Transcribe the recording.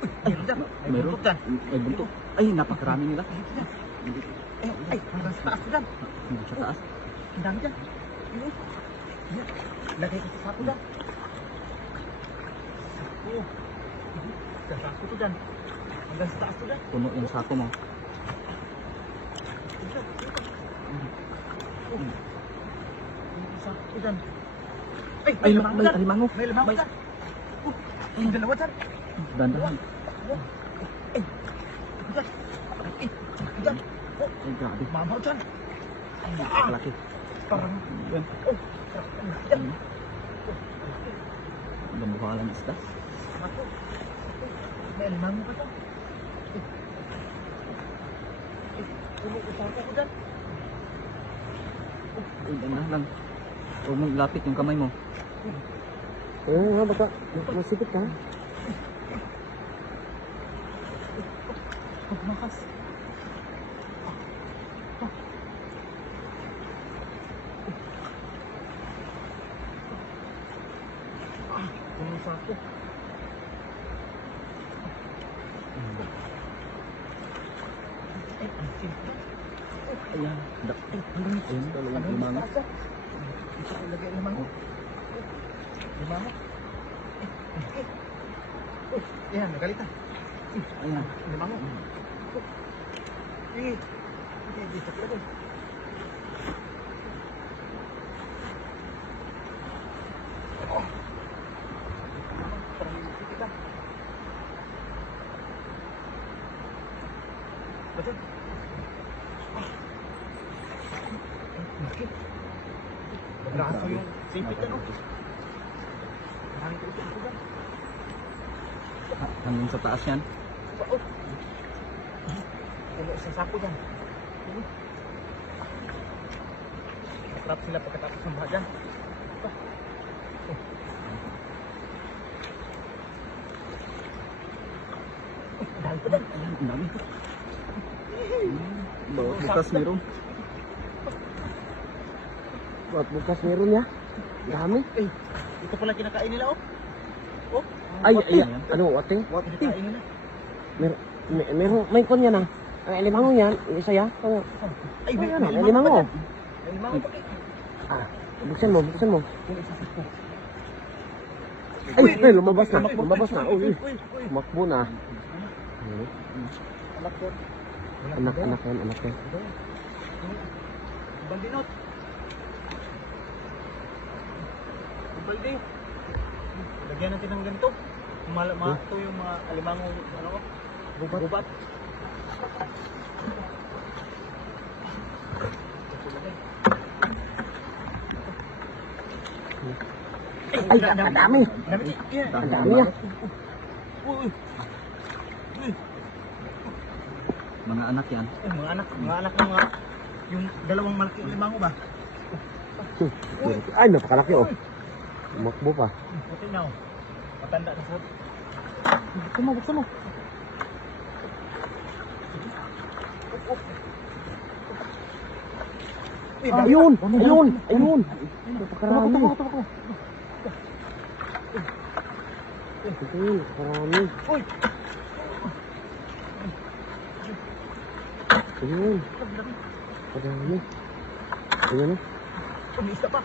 Meron dyan. May buntot dyan. May buntot. Ay, napakarami nila. Ay, hanggang sa taas ko dyan. Hanggang sa taas. Ang dami dyan. Ayun. Yan. Lagay ko sa sako dyan. Oo. Sa sako to dyan. Hanggang sa taas ko dyan. Puno yung sako mo. Yung sako ko dyan. Ay, Ay, may alimango. May alimango dyan. Ay, dalawa dyan. Dandahan. Ay, dyan. Ay, dyan. Ay, grabe. Mamaw dyan. Ay, napakalaki. Parang, Yan. oh, dyan. Dambuhalan isda. Ako. May alimango ka dyan. Puno ko sako ko dyan. Ay, dandahan lang. Huwag mong ilapit yung kamay mo. Oo nga, baka masipit ka. Pagmakas. Puno sako. Ay, ang simple. Ayan. Ayan, dalawang alimango. Ito ko lagay ang limango. Limango. Yan, nagalita. Ayan. Limango. Sige. Sige, dito ko lagay. Oh. Parang hindi kita. Betul. Bakit? Braso yung sipit ano? Maraming ito ako ba? Hanggang sa taas yan. Oh. Puno sa sako dyan. Trap sila pagkatapos ng baha dyan. Dahil pa dyan. Ayan, ang dami. Bawat bukas meron. Buat bukas meron ya. Dami. Eh, ito pala kinakain nila oh. Oh. Ay, wati. ay, ano, wate? Kinakain nila. Meron, may kon yan ah. Ang limango yan, isa ya. Ay, Ay, ano, may may limango. pa dyan. May limango pa dyan. Ah, buksan mo, buksan mo. Puno sa sako. Ay, lumabas na, lumabas na. Uy, Uy. makbo na. Anak ko. Anak yan, anak yan. Bandinot. Balde. Lagyan natin ng ganito. Ito yung mga alimango, ano ko? Gubat. Ay, ang dami. Ang dami ya. Uy. Mga anak yan. Mga anak ng mga yung dalawang malaking alimango ba? Ay, napakalaki oh. Makbo pa. Puti na oh. Matanda na sa. Buksan mo. Ayun. Napakarami. Ayun, napakarami. Uy. Ayun, napakarami. Ayun oh. May isa pa.